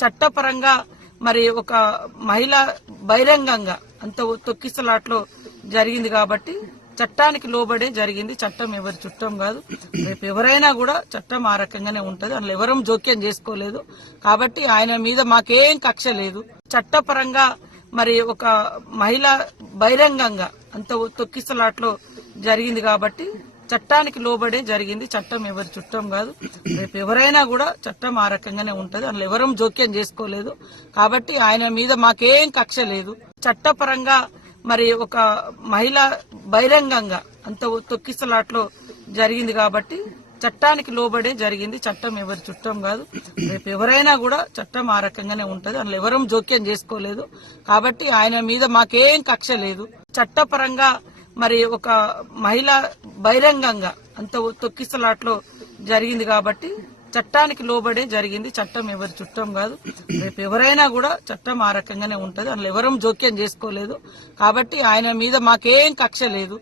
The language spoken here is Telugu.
చట్టపరంగా మరి ఒక మహిళ బహిరంగంగా అంత తొక్కిసలాట్లో జరిగింది కాబట్టి చట్టానికి లోబడే జరిగింది. చట్టం ఎవరి చుట్టం కాదు. రేపు ఎవరైనా కూడా చట్టం ఆ రకంగానే ఉంటది. అందులో ఎవరూ జోక్యం చేసుకోలేదు. కాబట్టి ఆయన మీద మాకేం కక్ష లేదు. చట్టపరంగా మరి ఒక మహిళ బహిరంగంగా అంత తొక్కిసలాట్లో జరిగింది కాబట్టి చట్టానికి లోబడే జరిగింది. చట్టం ఎవరి చుట్టం కాదు. రేపు ఎవరైనా కూడా చట్టం ఆ రకంగానే ఉంటది. అందులో ఎవరూ జోక్యం చేసుకోలేదు. కాబట్టి ఆయన మీద మాకేం కక్ష లేదు. చట్టపరంగా మరి ఒక మహిళ బహిరంగంగా అంత తొక్కిసలాట్లో జరిగింది కాబట్టి చట్టానికి లోబడే జరిగింది. చట్టం ఎవరి చుట్టం కాదు. రేపు ఎవరైనా కూడా చట్టం ఆ రకంగానే ఉంటది. అందులో ఎవరూ జోక్యం చేసుకోలేదు. కాబట్టి ఆయన మీద మాకేం కక్ష లేదు. చట్టపరంగా మరి ఒక మహిళ బహిరంగంగా అంత తొక్కిసలాట్లో జరిగింది కాబట్టి చట్టానికి లోబడే జరిగింది. చట్టం ఎవరి చుట్టం కాదు. రేపు ఎవరైనా కూడా చట్టం ఆ రకంగానే ఉంటది. అందులో ఎవరూ జోక్యం చేసుకోలేదు. కాబట్టి ఆయన మీద మాకేం కక్ష లేదు.